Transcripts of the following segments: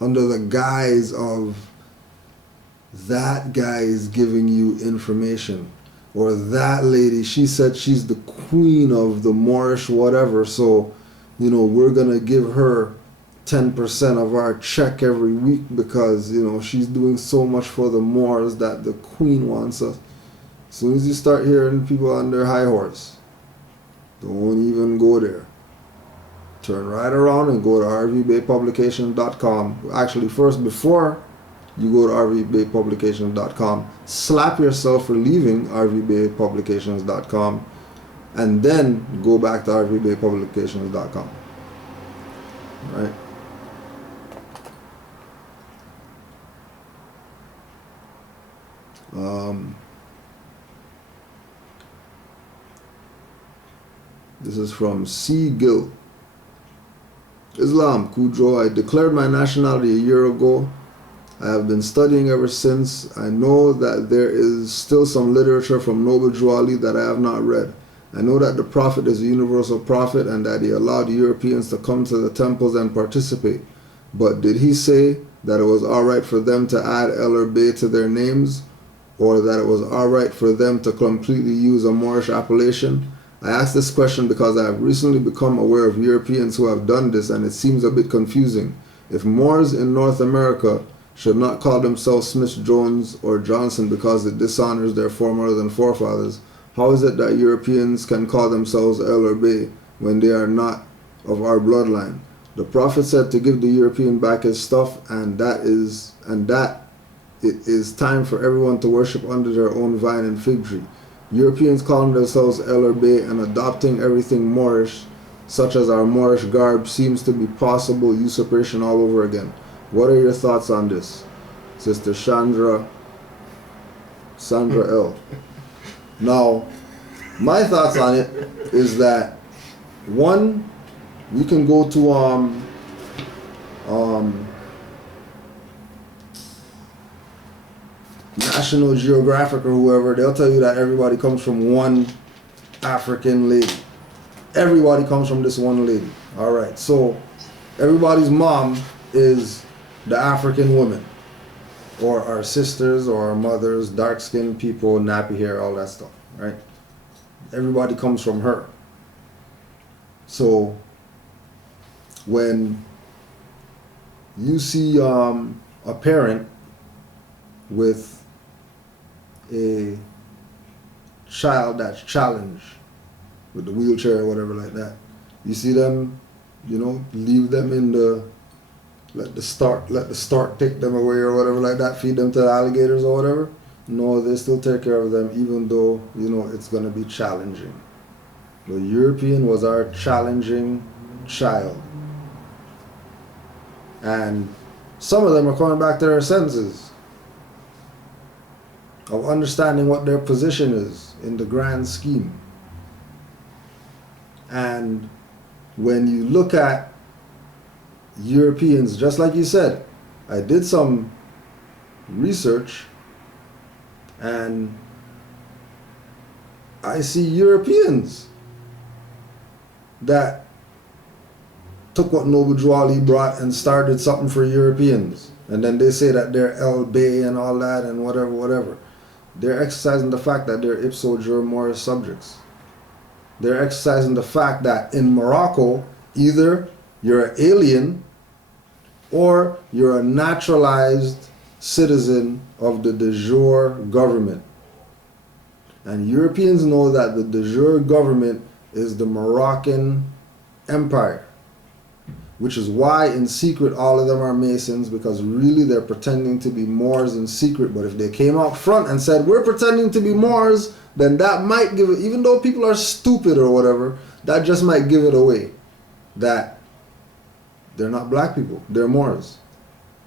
under the guise of that guy is giving you information, or that lady, she said she's the queen of the Moorish whatever, so we're gonna give her 10% of our check every week because she's doing so much for the Moors that the queen wants us. As soon as you start hearing people on their high horse, don't even go there. Turn right around and go to rvbaypublications.com. Actually, first, before you go to rvbaypublications.com, slap yourself for leaving rvbaypublications.com, and then go back to rvbaypublications.com. Right? This is from C. Gill. Islam, Kujo, I declared my nationality a year ago. I have been studying ever since. I know that there is still some literature from Noble Juali that I have not read. I know that the Prophet is a universal prophet and that he allowed Europeans to come to the temples and participate. But did he say that it was alright for them to add El or Bey to their names, or that it was alright for them to completely use a Moorish appellation? I ask this question because I have recently become aware of Europeans who have done this, and it seems a bit confusing. If Moors in North America should not call themselves Smith, Jones, or Johnson because it dishonors their foremothers and forefathers, how is it that Europeans can call themselves El or Bey when they are not of our bloodline? The Prophet said to give the European back his stuff, and that it is time for everyone to worship under their own vine and fig tree. Europeans calling themselves El or Bey and adopting everything Moorish, such as our Moorish garb, seems to be possible usurpation all over again. What are your thoughts on this? Sister Sandra L. Now, my thoughts on it is that, one, we can go to National Geographic or whoever. They'll tell you that everybody comes from one African lady. Everybody comes from this one lady. All right, so everybody's mom is the African woman, or our sisters or our mothers, dark-skinned people, nappy hair, all that stuff, right? Everybody comes from her. So when you see a parent with a child that's challenged with the wheelchair or whatever like that, you see them, leave them in let the stork take them away or whatever like that, feed them to the alligators or whatever. No, they still take care of them even though, it's going to be challenging. The European was our challenging child. And some of them are coming back to their senses of understanding what their position is in the grand scheme. And when you look at Europeans, just like you said, I did some research and I see Europeans that took what Noble Juali brought and started something for Europeans. And then they say that they're El Bey and all that and whatever. They're exercising the fact that they're ipso jure Moorish subjects. They're exercising the fact that in Morocco, either you're an alien or you're a naturalized citizen of the de jure government. And Europeans know that the de jure government is the Moroccan Empire, which is why in secret all of them are Masons, because really they're pretending to be Moors in secret. But if they came out front and said, we're pretending to be Moors, then that might give it, even though people are stupid or whatever, that just might give it away that they're not black people, they're Moors.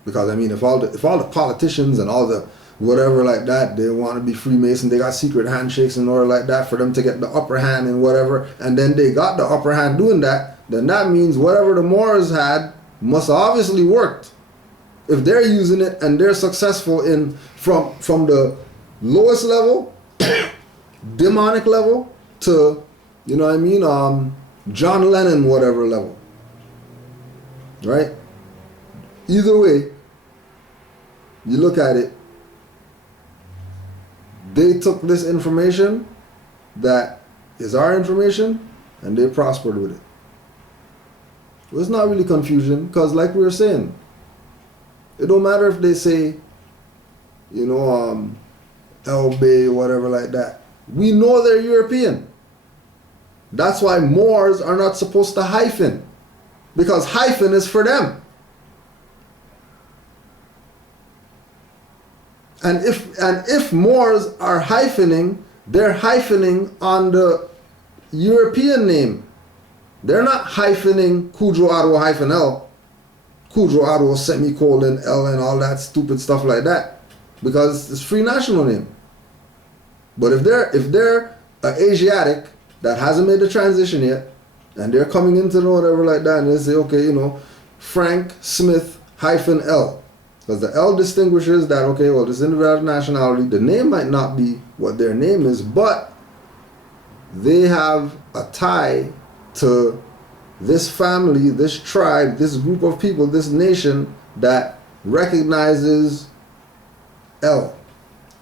Because I mean, if all the politicians and all the whatever like that, they want to be Freemason, they got secret handshakes in order like that for them to get the upper hand and whatever, and then they got the upper hand doing that, then that means whatever the Moors had must have obviously worked. If they're using it and they're successful in from the lowest level, demonic level, to, John Lennon whatever level, right? Either way, you look at it, they took this information that is our information and they prospered with it. Well, it's not really confusion because, like we were saying, it don't matter if they say, LB, whatever like that. We know they're European. That's why Moors are not supposed to hyphen, because hyphen is for them. And if Moors are hyphening, they're hyphening on the European name. They're not hyphening Kudro Arwo hyphen L, Kudro Arwo semicolon L and all that stupid stuff like that, because it's free national name. But if they're an Asiatic that hasn't made the transition yet, and they're coming into whatever like that, and they say, okay, Frank Smith hyphen L, because the L distinguishes that, okay, well, this individual nationality, the name might not be what their name is, but they have a tie to this family, this tribe, this group of people, this nation that recognizes El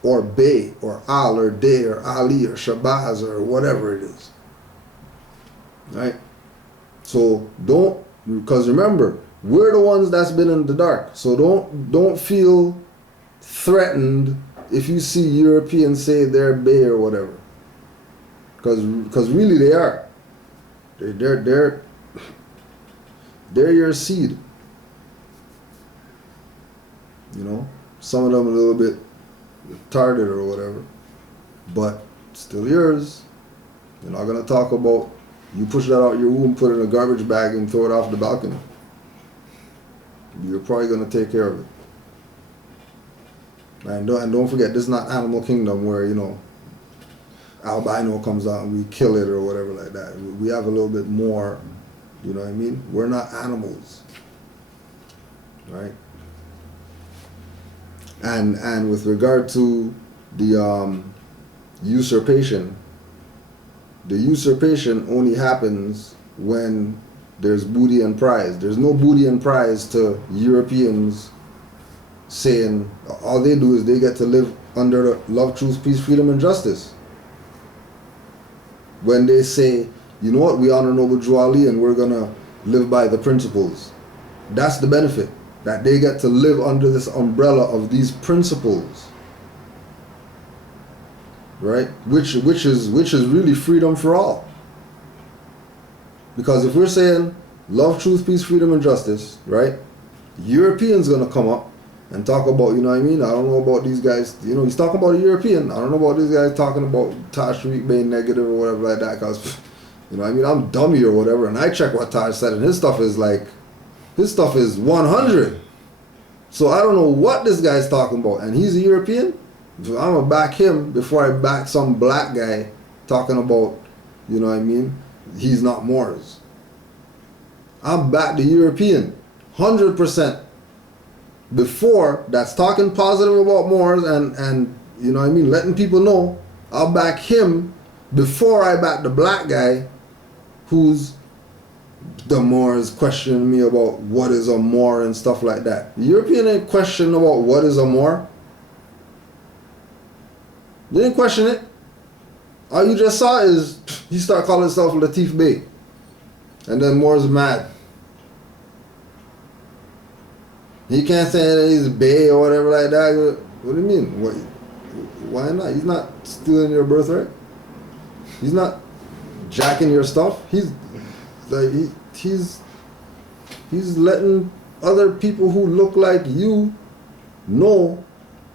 or Bey or Al or Day or Ali or Shabazz or whatever it is. Right? So because remember, we're the ones that's been in the dark. So don't feel threatened if you see Europeans say they're Bey or whatever. Because really they are. They're your seed. Some of them a little bit retarded or whatever, but still yours. You're not gonna talk about you push that out your womb, put it in a garbage bag, and throw it off the balcony. You're probably gonna take care of it. And don't forget, this is not Animal Kingdom where albino comes out and we kill it or whatever like that. We have a little bit more, you know what I mean? We're not animals, right? And with regard to the usurpation, the usurpation only happens when there's booty and prize. There's no booty and prize to Europeans saying all they do is they get to live under the love, truth, peace, freedom, and justice. When they say, you know what, we honor Noble Drew Ali and we're going to live by the principles. That's the benefit, that they get to live under this umbrella of these principles. Right? Which is really freedom for all. Because if we're saying love, truth, peace, freedom, and justice, right? Europeans going to come up and talk about, you know what I mean? I don't know about these guys. He's talking about a European. I don't know about these guys talking about Taj Tariq being negative or whatever like that. Because, I'm dummy or whatever. And I check what Taj said, and his stuff is 100. So I don't know what this guy's talking about. And he's a European. So I'm going to back him before I back some black guy talking about, you know what I mean? He's not Moors. I'm back the European. 100%. Before that's talking positive about Moors and you know what I mean, letting people know, I'll back him before I back the black guy who's the Moors questioning me about what is a Moor and stuff like that. The European ain't questioning about what is a Moor. They didn't question it. All you just saw is he start calling himself Latif Bey. And then Moors mad. He can't say that he's Bey or whatever like that. What do you mean? Why not? He's not stealing your birthright. He's not jacking your stuff. He's letting other people who look like you know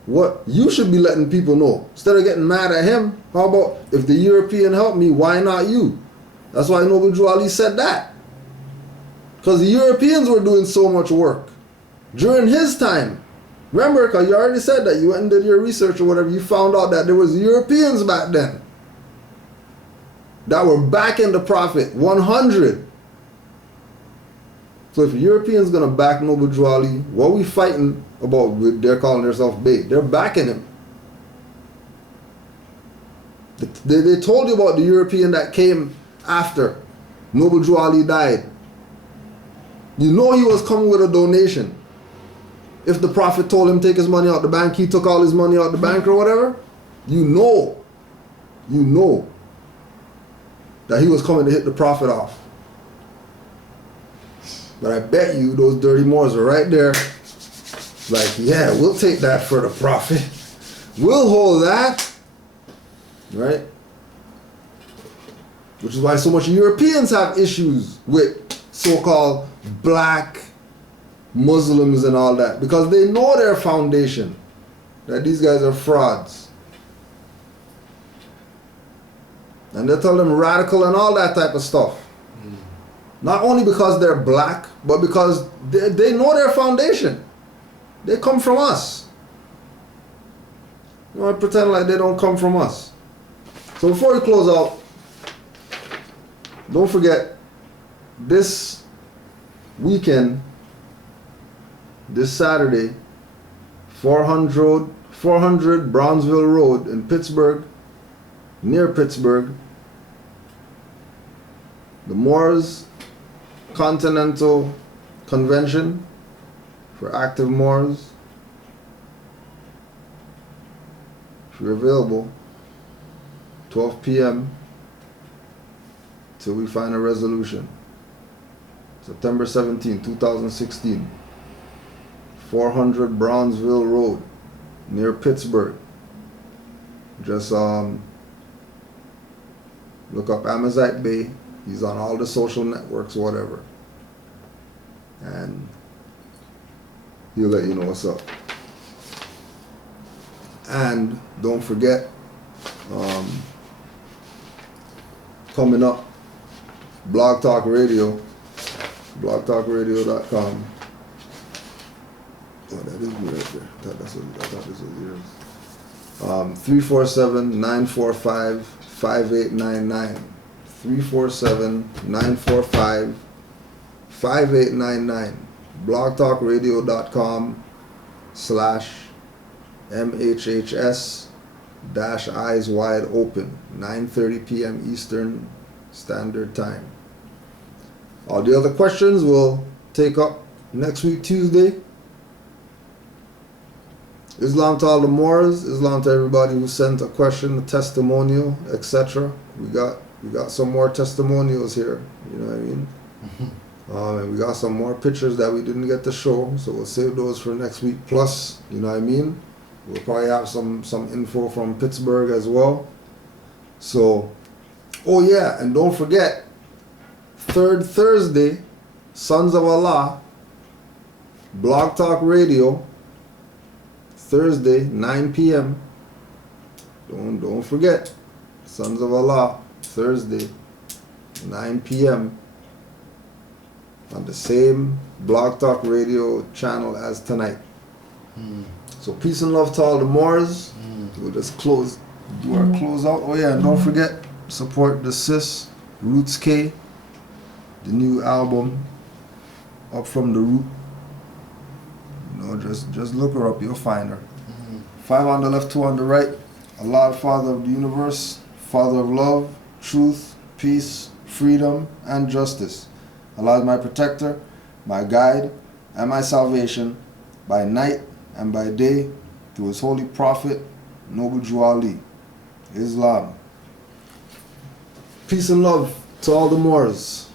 what you should be letting people know. Instead of getting mad at him, how about if the European helped me, why not you? That's why Noble Drew Ali said that. Because the Europeans were doing so much work during his time. Remember, because you already said that you went and did your research or whatever, you found out that there was Europeans back then that were backing the Prophet 100. So if a European's going to back Noble Drew Ali, what are we fighting about? They're calling themselves Bey. They're backing him. They told you about the European that came after Noble Drew Ali died. You know he was coming with a donation. if the Prophet told him take his money out the bank, he took all his money out the bank or whatever, you know that he was coming to hit the Prophet off. But I bet you those dirty Moors are right there. Like, yeah, we'll take that for the Prophet. We'll hold that. Right? Which is why so much Europeans have issues with so-called black Muslims and all that. Because they know their foundation. That these guys are frauds. And they tell them radical and all that type of stuff. Not only because they're black, but because they know their foundation. They come from us. You want to pretend like they don't come from us. So before we close out, don't forget, this weekend, this Saturday, 400 Brownsville Road in Pittsburgh, near Pittsburgh, the Moors Continental Convention for active Moors. If you're available, 12 p.m. till we find a resolution. September 17, 2016. 400 Brownsville Road, near Pittsburgh. Just look up Amazite Bay. He's on all the social networks, whatever. And he'll let you know what's up. And don't forget, coming up, Blog Talk Radio, blogtalkradio.com. Oh, that is me right there. I thought this was yours. 347-945-5899. 347-945-5899. blogtalkradio.com/MHHS-eyes wide open. 9:30 p.m. Eastern Standard Time. All the other questions we'll take up next week, Tuesday. Islam to all the Moors, Islam to everybody who sent a question, a testimonial, etc. We got some more testimonials here, you know what I mean? And we got some more pictures that we didn't get to show, so we'll save those for next week. Plus, you know what I mean? We'll probably have some info from Pittsburgh as well. So, oh yeah, and don't forget, third Thursday, Sons of Allah, Blog Talk Radio, Thursday, 9 p.m. Don't forget, Sons of Allah, Thursday, 9 p.m. on the same Blog Talk Radio channel as tonight. So peace and love to all the Moors. We'll just do our close out. Oh yeah, and don't forget, support the Sis, Roots K, the new album, Up From the Root. You know, just look her up, you'll find her. 5 on the left, 2 on the right. Allah, Father of the universe, Father of love, truth, peace, freedom, and justice. Allah is my protector, my guide, and my salvation, by night and by day, through His holy prophet, Noble Jew Ali. Islam. Peace and love to all the Moors.